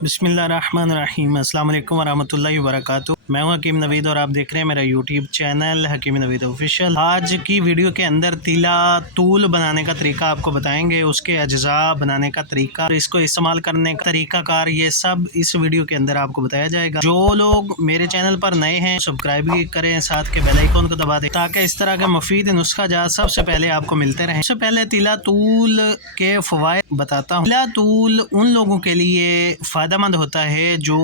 बिस्मिल्लाहिर्रहमानिर्रहीम। अस्सलाम वालेकुम वरहमतुल्लाहि वबरकातुहू। मैं हूं हकीम नवीद और आप देख रहे हैं मेरा यूट्यूब चैनल हकीम नवीद ऑफिशियल। आज की वीडियो के अंदर तिला तूल बनाने का तरीका आपको बताएंगे, उसके अज्जा बनाने का तरीका, इसको इस्तेमाल करने का तरीका कार, ये सब इस वीडियो के अंदर आपको बताया जाएगा। जो लोग मेरे चैनल पर नए हैं सब्सक्राइब भी करें, साथ के बेल आइकन को दबा दें ताकि इस तरह के मुफीद नुस्खा जात सबसे पहले आपको मिलते रहें। सबसे पहले तिला तूल के फ़वाइद बताता हूँ। तिला तूल उन लोगों के लिए फ़ायदेमंद होता है जो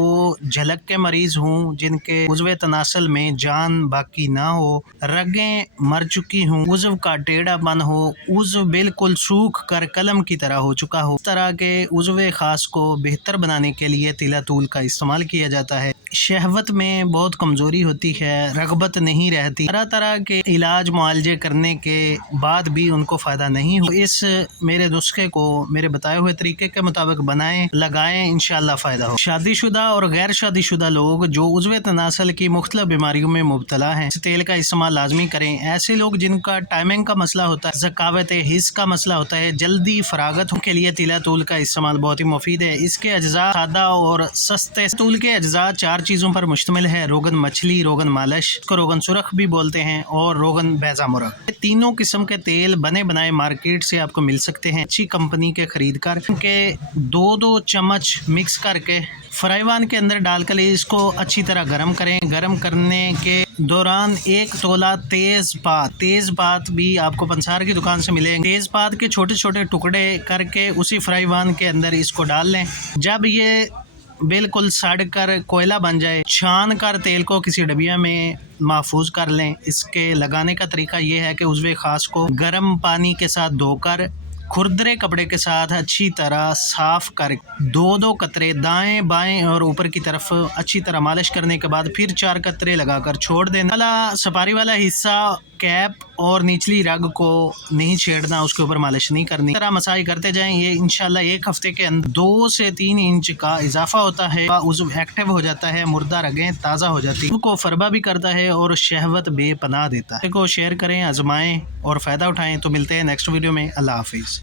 झलक के मरीज़ हों, जिनके उज़्व तनासल में जान बाकी ना हो, रगें मर चुकी हों, उज़्व का टेढ़ापन हो, उज़्व बिल्कुल सूख कर कलम की तरह हो चुका हो। इस तरह के उज़्व ख़ास को बेहतर बनाने के लिए तिला तूल का इस्तेमाल किया जाता है। शहवत में बहुत कमज़ोरी होती है, रग़बत नहीं रहती, तरह तरह के इलाज मुआलजे करने के बाद भी उनको फ़ायदा नहीं हो। इस मेरे नुस्खे को मेरे बताए हुए तरीके के मुताबिक बनाएं, लगाएं, इंशाअल्लाह फ़ायदा हो। शादीशुदा और गैर शादीशुदा लोग जो उज़्व तनासल की मुख्तलिफ बीमारियों में मुब्तला हैं, इस तेल का इस्तेमाल लाजमी करें। ऐसे लोग जिनका टाइमिंग का मसला होता है, ज़कावत हिस्स का मसला होता है, जल्दी फरागत के लिए तिला तूल का इस्तेमाल बहुत ही मुफीद है। इसके अज्जा सादा और सस्ते। तूल के अज्जा 4 चीज़ों पर मुश्तमिल है: रोगन मछली, रोगन मालिश, इसको रोगन सुरख भी बोलते हैं, और रोगन बैजा मुरग। तीनों किस्म के तेल बने बनाए मार्केट से आपको मिल सकते हैं। अच्छी कंपनी के खरीद कर इनके 2-2 चम्मच मिक्स करके फ्राईवान के अंदर डालकर इसको अच्छी तरह गर्म करें। गर्म करने के दौरान 1 तोला तेज़पात भी आपको पंसार की दुकान से मिलेंगे। तेज़पात के छोटे छोटे टुकड़े करके उसी फ्राईवान के अंदर इसको डाल लें। जब ये बिल्कुल सड़ कर कोयला बन जाए, छान कर तेल को किसी डबिया में महफूज कर लें। इसके लगाने का तरीका ये है कि उज़्व ख़ास को गर्म पानी के साथ धोकर खुरदरे कपड़े के साथ अच्छी तरह साफ़ कर 2-2 कतरे दाएं बाएं और ऊपर की तरफ अच्छी तरह मालिश करने के बाद फिर 4 कतरे लगाकर छोड़ देना। वाला सपारी वाला हिस्सा, कैप और निचली रग को नहीं छेड़ना, उसके ऊपर मालिश नहीं करनी। इस तरह मसाज करते जाएं। ये इंशाल्लाह 1 हफ्ते के अंदर 2 से 3 इंच का इजाफा होता है, उज़्व एक्टिव हो जाता है, मुर्दा रगें ताज़ा हो जाती है, को फरबा भी करता है और शहवत बेपनाह देता है। को शेयर करें, आजमाएं और फ़ायदा उठाएं। तो मिलते हैं नेक्स्ट वीडियो में। अल्लाह हाफिज़।